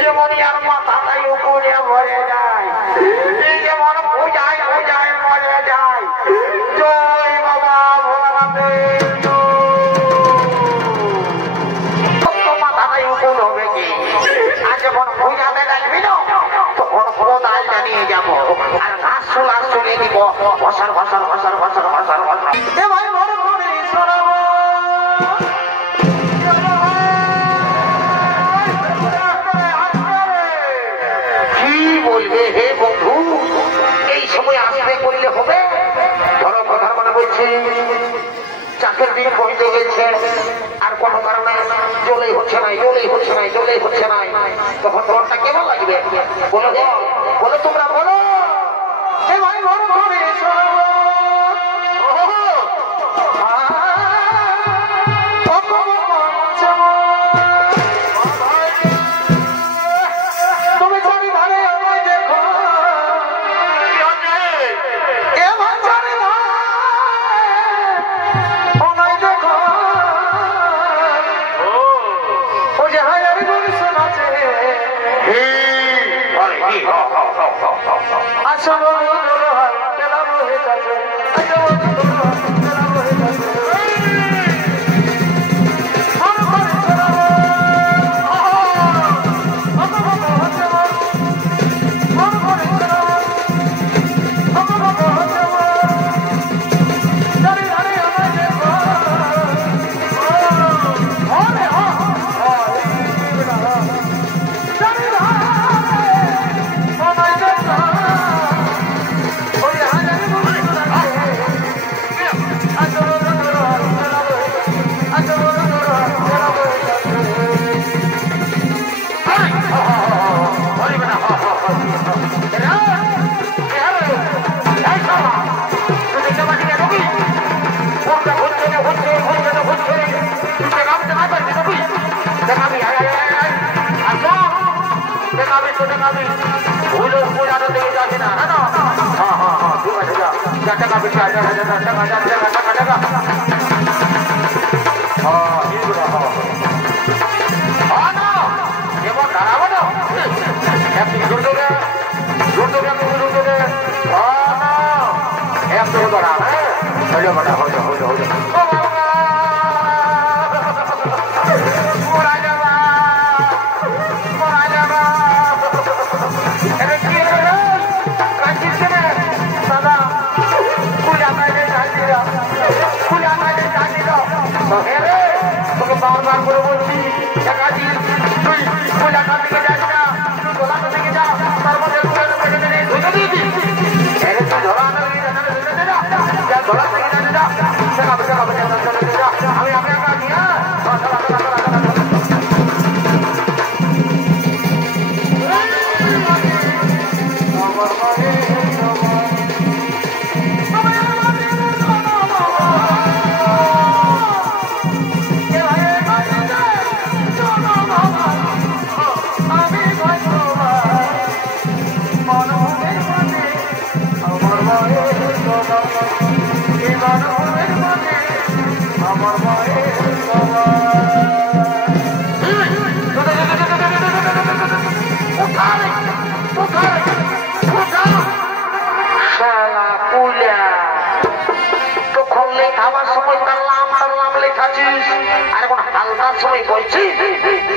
যেমন আর মাথাটাই উপরে ভরে যায়, যেমন পূজায় পূজায় মরে যায়। জয় বাবা ভোলানাথের মাথাটাই উপর হবে কি? আর যখন পূজাতে যাবি না তখন কোথায় জানিয়ে যাবো আর ঘাস চুলা চলে দিব ফসর ফসর ফসর ফসর ফসর ফসর। হে বন্ধু, এই সময় আসবে করলে হবে? ধরো কথা মনে বলছি, চাষের দিন বইতে গেছে আর কোনো কারণে জলেই হচ্ছে না, জলেই হচ্ছে না, জলেই হচ্ছে না, তখন তোমারটা কেমন লাগবে বলো? বলো তোমরা বলো।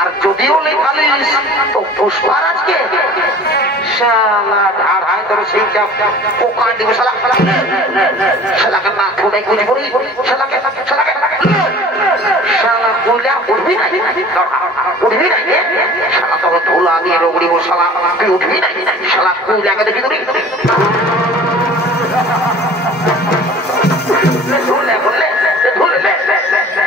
আর যদিও লেখালিস তো পুষ্পার আজকে শালা ধাড়ায় ধরে সেইটা পোকা দিব শালাকে না খুঁড়ে খুঁজে পড়ি শালাকে শালা কইলা উঠবি না উঠবি না শালা তখন ধুলা দিয়ে রগড়িব শালা তুই উঠবি না শালা কইলাকে দেখি তুমি ধুলে বললে ধুলে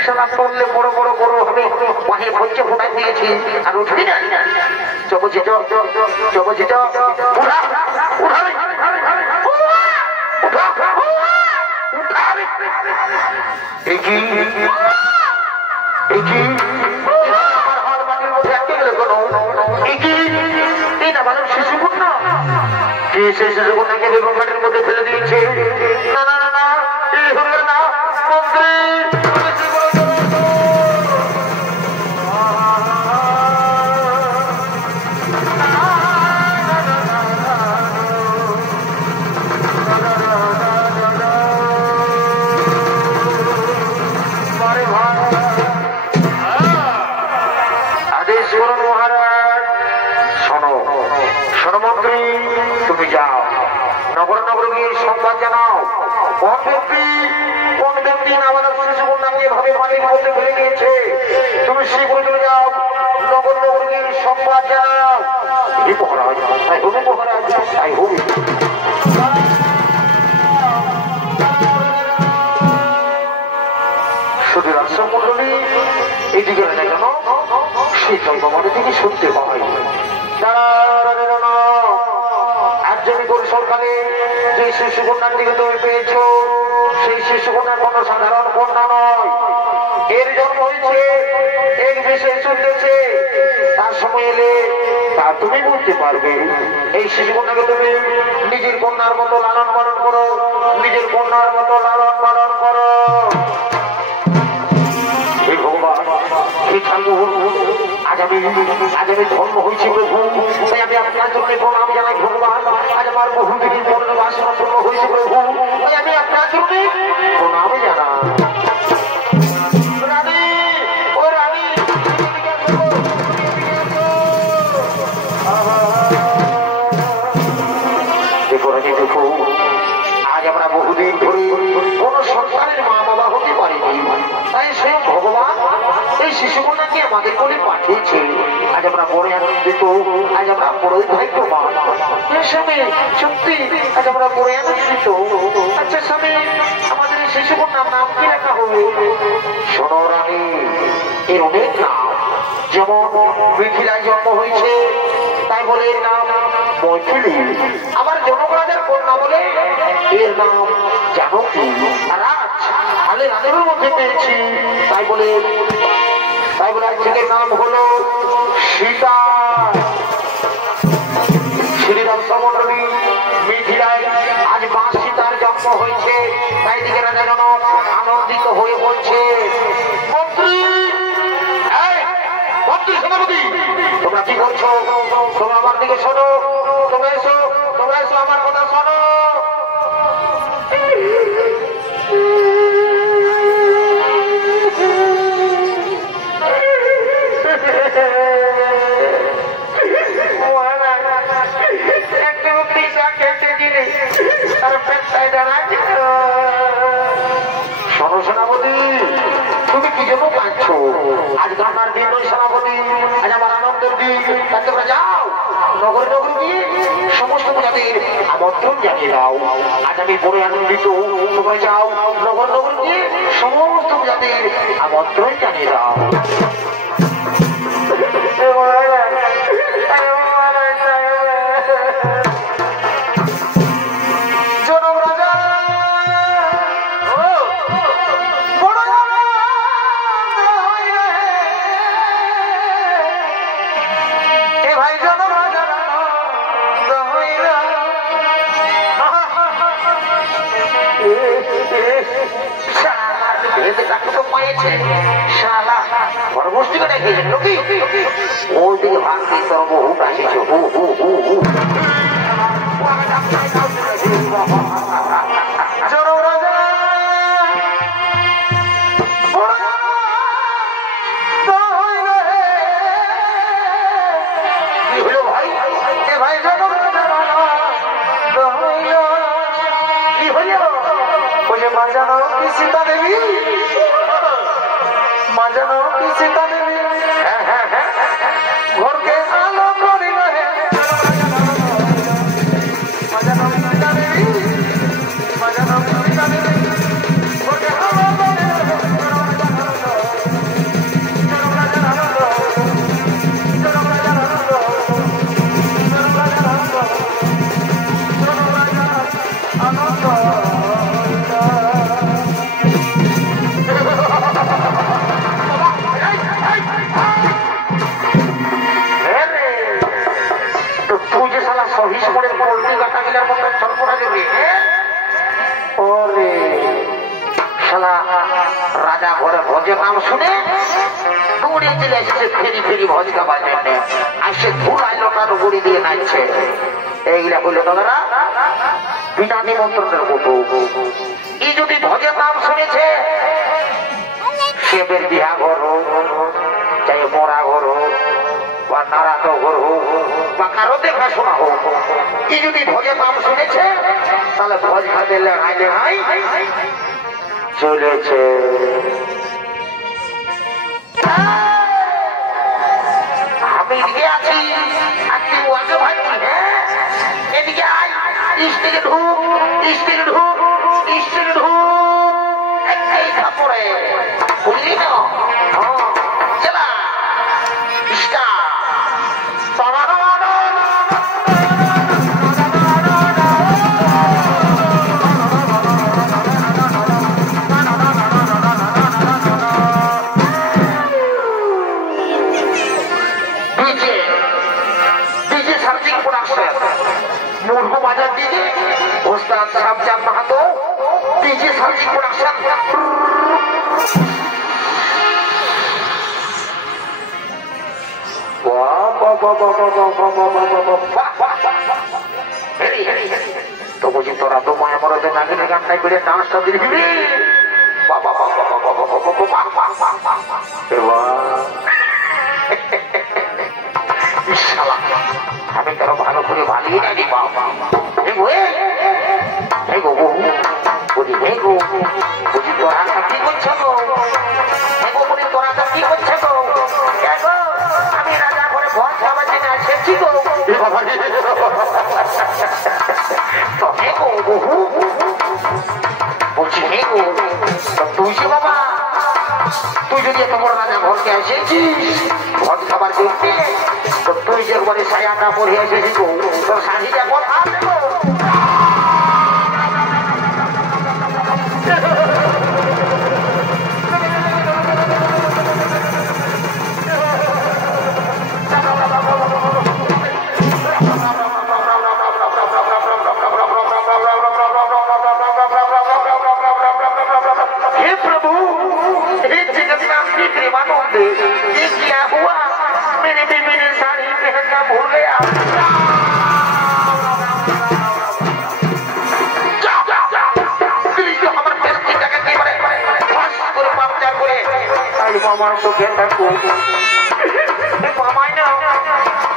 শালা পড়লে বড় বড় বড় হবে ওয়াহে ভজ্জে ফোটাই দিয়েছি আর উঠবি না চবজিত উঠা উঠা শিশুকন্যাকে বেগম ঘাটের মধ্যে ফেলে দিয়েছে। না না না, এই হবে না মন্ত্রী। আদেশ করুন মহারাজ। শোনো শোনো মন্ত্রী, তুমি যাও নগর নগর গিয়ে সংবাদ জানাও কোন ব্যক্তি নাবালক শিশুকন্যাকে এভাবে পানির মধ্যে ফেলে দিয়েছে। তুমি শীঘ্র চলে যাও, নগর নগর গিয়ে সংবাদ জানাও। মহারাজ তাই হবে, মহারাজ তাই হবে। শুধু রাষ্ট্রমন্ডলী এইদিকে না কেন সেই জন্মমানে থেকে শুনতে পাই। আর্যমি সরকারে যে শিশুকন্যার দিকে তুমি পেয়েছ, সেই শিশুকন্যার কোন সাধারণ কন্যা নয়। এর জন্ম হয়েছে এক বিশেষ চলতেছে। তার সময় এলে তা তুমি বুঝতে পারবে। এই শিশুকন্যাকে তুমি নিজের কন্যার মতো লালন পালন করো, নিজের কন্যার মতো লালন পালন করো। আজ আমি ধর্ম হয়েছি প্রভু, তাই আমি আপনার জন্য প্রণাম জানাই ভগবান। আজ আমার বহুদিন বাসনা পূর্ণ হয়েছে প্রভু, তাই আমি আপনার জন্য প্রণাম জানাই। রানী ও রানী, দেখো রানী দেখো, আজ আমরা বহুদিন ধরে কোন সন্তানের মা বাবা হতে পারিনি, তাই সে ভগবান এই শিশুকন্যাকে আমাদের কোলে পাঠিয়েছে। আজ আমরা বড় আনন্দিত, আজ আমরা বড়ই ভাগ্যবান। স্বামী সত্যি আজ আমরা বড় আনন্দিত। আচ্ছা স্বামী, আমাদের এই শিশুকন্যার নাম কি রাখা হবে? শোনো রানী, এর অনেক নাম। যেমন মিথিলায় জন্ম হয়েছে তাই বলে এর নাম মৈথিলী। আবার জনক রাজার কন্যা বলে এর নাম জানকী। রাজ আলে রাজের মধ্যে পেয়েছি তাই বলে ছেলের নাম হলো সীতা। শ্রীরাম সমন্বী মিথিলায় আজ মা সীতার জন্ম হয়েছে, তাই দিকে রাজা জনক আনন্দিত হয়ে বলছে, মন্ত্রী মন্ত্রী সেনাপতি তোমরা কি করছো? তোমরা আমার দিকে শোনো, তোমরা এসো আমার কথা শোনো। শোনো সেনাপতি, তুমি কি জন্য কাঁদছো? আজ কান্নার দিন নয় সেনাপতি, আজ আমার আনন্দের দিন। তাই তোমরা যাও নগর নগর গিয়ে সমস্ত প্রজাদের আমন্ত্রণ জানিয়ে দাও। আজ আমি বড় আনন্দিত। তোমরা যাও নগর নগর গিয়ে সমস্ত প্রজাদের আমন্ত্রণ জানিয়ে দাও। ওইদিকে ভাঙতে তোর বহু আসিস মাজানো কি সীতা দেবী, মাজানো কি সীতা দেবী, ঘরকে আলো করিল হে মাজানো সীতা দেবী, মাজানো সীতা দেবী, ঘরকে আলো করিল রাজা ঘরে ভোজের নাম শুনে দৌড়ে চলে এসেছে ফেরি ফেরি ভোজ খাবার জন্য। আর সে ধুলাই লোটার গুড়ি দিয়ে নাচছে। এইগুলা বললে দাদারা বিনা নিমন্ত্রণের মতো। এই যদি ভোজের নাম শুনেছে সেবের বিহা ঘর হোক, চাই মরা ঘর হোক বা নারাত ঘর হোক বা কারো দেখাশোনা হোক, এই যদি ভোজের নাম শুনেছে তাহলে ভোজ খাতে লেহাই লেহাই চলেছে। আমি এদিকে আছি আর তুই ওয়াকে ভাবছি। হ্যাঁ এদিকে আয়, স্টেজে ঢুক, স্টেজে ঢুক, স্টেজে ঢুক। এই কাপড়ে বুঝলি না? চলা বাজার ডিজে ওস্তাদ Sabjan Mahato DJ service production. তো বুঝি তোরা তো মায়া মরদে নাগিনের গানটাই বেড়ে ডান্সটা দিয়ে দিবি। বাবা আমি তারা ভালো করে ভালিয়ে নাকি বাবা বুঝি হে গো বুঝি তোরা কি করছো গো? হে গো বুঝি তোরা কি করছো গো? দেখো আমি রাজা ঘরে ভোজ খাবার জন্য এসেছি গো। তো হে গো বহু বলছি হে গো তুই যে বাবা তুই যদি এত বড় রাজা ঘরকে এসেছিস ভোজ খাবার জন্য, তো তুই যে একবারে সায়াটা পরে এসেছিস গো, তোর শাড়িটা কথা দেবো। ये क्या हुआ? मेरी बीवी ने साड़ी पहनना भूल गया। মামার চোখে থাকো মামাই না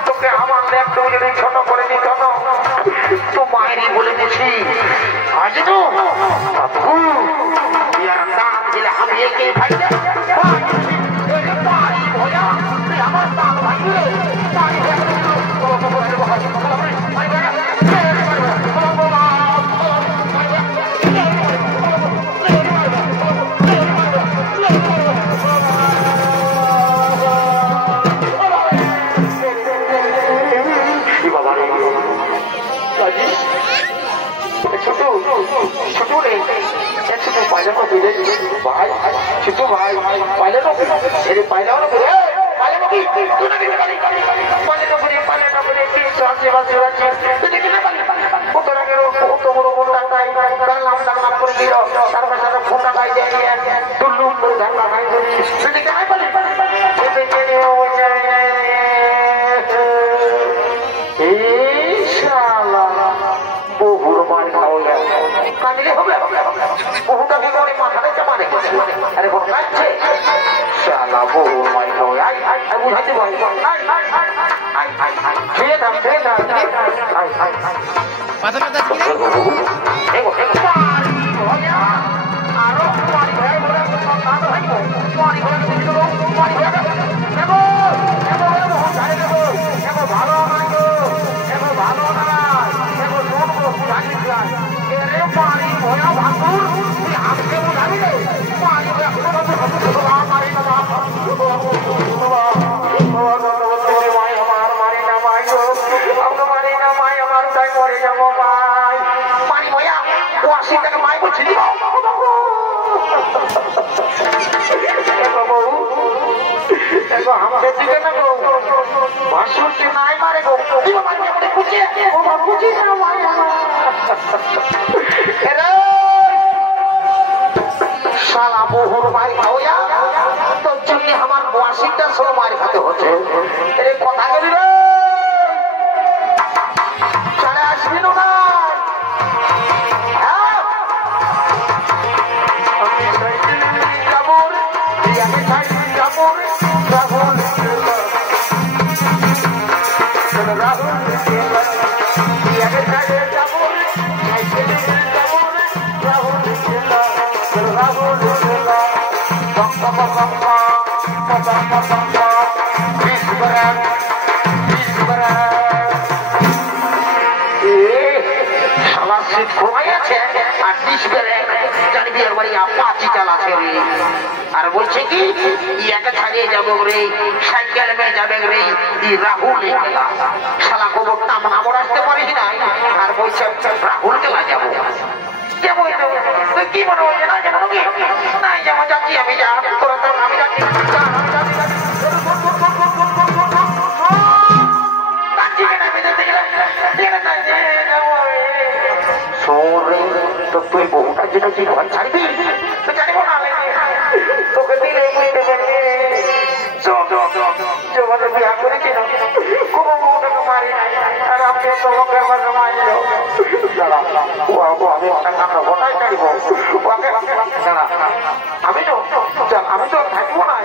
তোকে আমার ল্যাপটপ যদি ছোট করে দিত না তো মায়েরই বলে দিছি আজ তো দাম দিলে আমি একে ভাই আমার ভাই ছোটু নেই ছোটু পায়লানো ফিরে ভাই ছোটু ভাই পায়লানো ছেড়ে পায়লানো ফিরে পায়লানো কি পায়লানো ফিরে পায়লানো ফিরে 380 কত বড় বড় টাকায় দাঁড়াম দাঁড়াম করে দিল তারপর সাথে ফোনটা গাই দিয়ে তুল্লু করে ধাক্কা খাই ধরি সেদিকে নাই বলে বহুর মার খাওয়া কাঁদিলে হবে বহুটা কি করে মাথাতে চাপা রেখেছে আরে কোন কাটছে শালা বহুর মার খাওয়া আই আই বুঝাইতে ভাই ছুঁয়ে থাম আই আই মাথা মাথা এগো এগো আরো মারি ভাই বলে কথা ভাই মারি ভাই মারি ভাই এগো এগো এগো ঝাড়ে দেবো এগো ভালো নাই গো এগো ভালো না এগো লোক বুঝাই দিলাই এরে মারি ভয়া ভাতুর তুই হাতকে বুঝাবি রে মারি ভয়া মারি না নাই মারে গো শালা বহুর মার খাওয়া তোর জন্য আমার 82টা ষোলো মার খাতে হচ্ছে এই কথা গেলি রে চলে আসবি না আর বলছে কি ইয়াকে ছাড়িয়ে যাবো রে সাইকেল মে যাবে রে রাহুল শালা খবর নাম আসতে পারিস না আর বলছে রাহুল কেলা যাবো তুই কি মনে হচ্ছে না জানো কি নাই যেমন যাচ্ছি আমি যা তোরা তো আমি যাচ্ছি তো তুই বহুটা যেটা কি ঘর ছাড়বি তো জানিব না তোকে দিলে জগতে বিয়া করেছিল কোনো বউটাকে মারি নাই আর আমি তো লোকের মাঝে মারল আমি একটা ঘটাই ছাড়িব আমি তো থাকবো না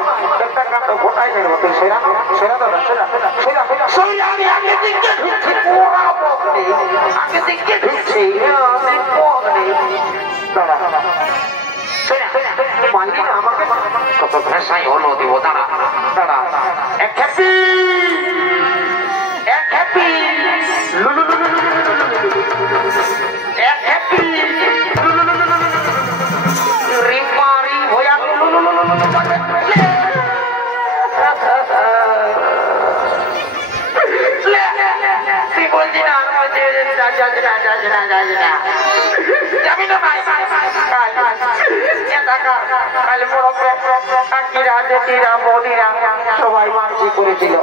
একটা কাণ্ড ঘটাই ছাড়ব তুই সেরা সেরা দাদা সেরা সেরা সেরা আমি আগে দিকে ঢুকছি আগে দিকে ঢুকছি দাদা মানলি না আমাকে কত ভেসাই হলো দিব দাঁড়া দাঁড়া এক হ্যাপি এক হ্যাপি এক হ্যাপি রিপারি হইয়া তুই বলছি না যাবি না ভাই সবাই মানসিক করেছিল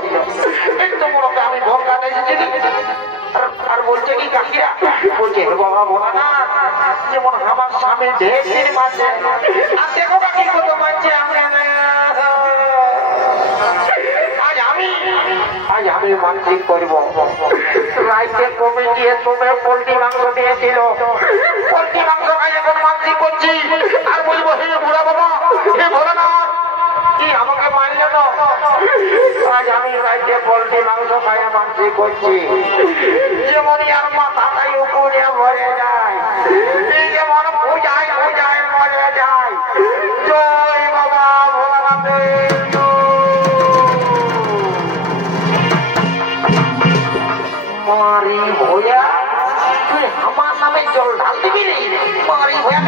একটু বড়কে আমি ভোগ কাটা এসেছি আর বলছে কি কাকিরা বলছে বাবা বলা না যেমন আমার স্বামী ঢের দিন মারছে আর দেখো কাকি কত মারছে আজ আমি মানসিক করব রাইতে কমে গিয়ে তুমি পোল্ট্রি মাংস দিয়েছিল পোল্ট্রি মাংস খাই এখন মানসিক করছি আর বলবো হে বুড়া বাবা হে ভোলানাথ কি আমাকে মানল না আজ আমি রাইতে পোল্ট্রি মাংস খাই মানসিক করছি যেমনই আর মাথাটাই উপরে ভরে যায় যেমন পূজায় পূজায় মরে যায় জয় বাবা ভোলানাথের মারি ভয়া তুই আমার নামে জল ঢাল দিবি রে মারি ভয়া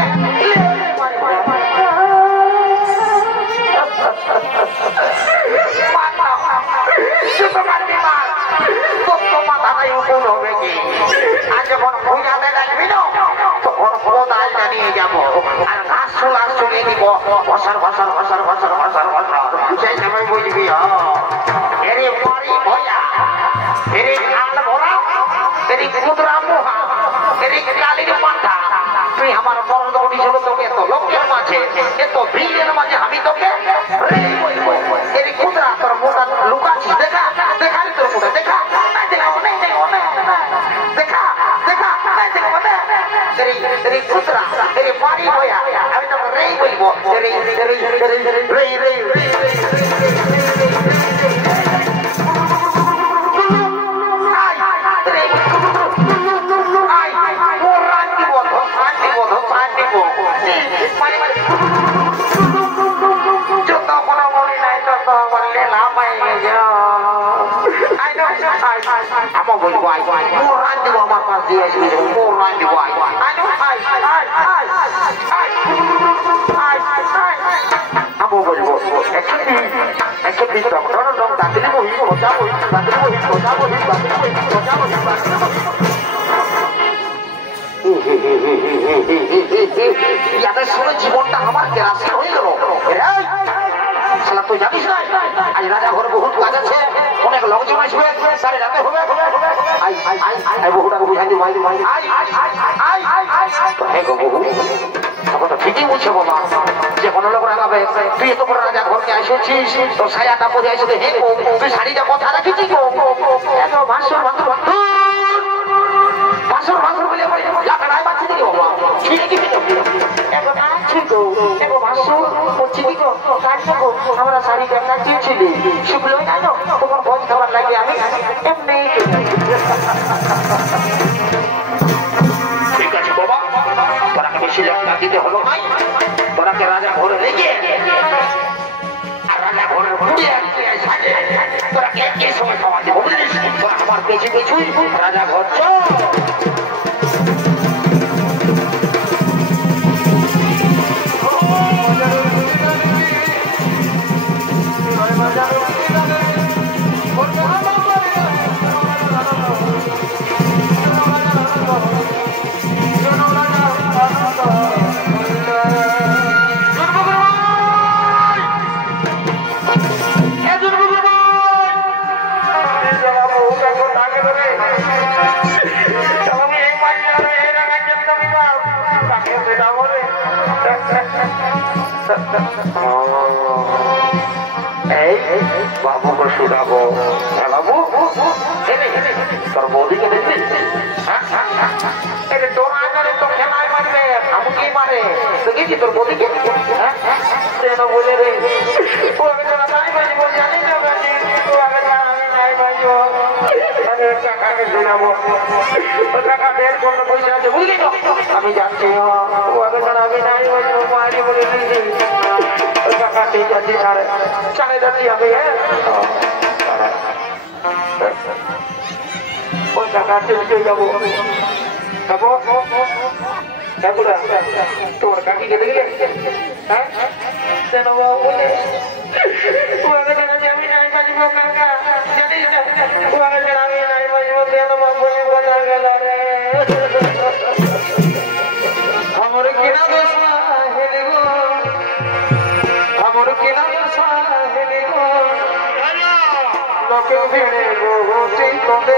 মাথাটাই উকুন হবে কি আর যখন পূজাতে ডাকবি না তখন কোথায় জানিয়ে যাবো আর ঘাস চুলা চলিয়ে দিব ফসর ফসর ফসর ফসর ফসর ফসর সেই সময় বুঝবি এরে মারি ভয়া এরে আল ভরা এরে ক্ষুদ্রা মোহা এরে কালির মাথা তুই আমার বরদ উঠিছিল তোকে এত লোকের মাঝে এত ভিড়ের মাঝে আমি তোকে এরে ক্ষুদ্রা তোর মোটা লুকাচ্ছিস দেখা দেখালি তোর মোটা দেখা দেখা দেখা এরে ক্ষুদ্রা এরে পারি হইয়া আমি তোকে রেই বলবো রে রে রে আমার বলবো মোর রান দিব আমার পাশ দিয়ে আসবি মোর রান দিব আমার বলবো একটি ডক্টর লোক দাঁতিনি বহি খোঁজা বহি দাঁতিনি বহি খোঁজা বহি দাঁতিনি বহি খোঁজা বহি ইয়াদের শুনে জীবনটা আমার কেরাসিন হয়ে গেল তুই জানিস না আজ রাজা ঘরে বহুত কাজ আছে অনেক লোকজন আসবে সাড়ে রাতে হবে বহুটাকে বুঝাই দিব তখন তো ঠিক কি বলছে বাবা যে কোনো লোক রাগাবে তুই তো করে রাজা ঘরকে এসেছিস তো ছায়াটা পরে এসে হে তুই শাড়িটা কথা রাখিছি গো এত ভাষণ ভাষণ ভাষণ বলে লাগাই বাচ্চা দিলি বাবা ঠিক কি এখন আছি গো এগো ভাষণ করছি কি গো কাজ গো আমরা শাড়িটা কাটিয়েছিলি শুকলোই না তো তোমার ভয় খাবার লাগে আমি এমনি ঠিক আছে বাবা তোরাকে বেশি লেখা দিতে হলো নাই তোরাকে রাজা ঘরে রেখে আর রাজা ঘরের ঘুরিয়ে তোরাকে একই সময় খাওয়া দেবো বুঝলিস তোরা আমার পেছু পেছুই রাজা ঘর বাবু को শুনাবো বাবু তোর বৌদিকে দেখবি তোর আগে তো খেলায় মারবে আমাকে মারে দেখেছি তোর বৌদিকে বলে রে ও আগে নাই বাজবো জানি না ও আগে নাই বাজবো কাকাকে শুনাবো কাকা বের করতে পয়সা আছে বুঝলি তো আমি যাচ্ছি ও আগে আমি নাই বাজবো মারি বলে দিয়েছি কাকা ঠিক আছে চালে যাচ্ছি আমি ওই কাকা চলতে যাবো তোমার কাকিকে দেখলে হ্যাঁ বলে আমি নাই বাজবো কাকা জানিস না আমি নাই বাজবো কেন বলে বোঝা গেল রে আমার কিনা দোষ না হেলে গো আমার কিনা দোষ হেলে গো লোকে ভিড়ে গো ঠিক করে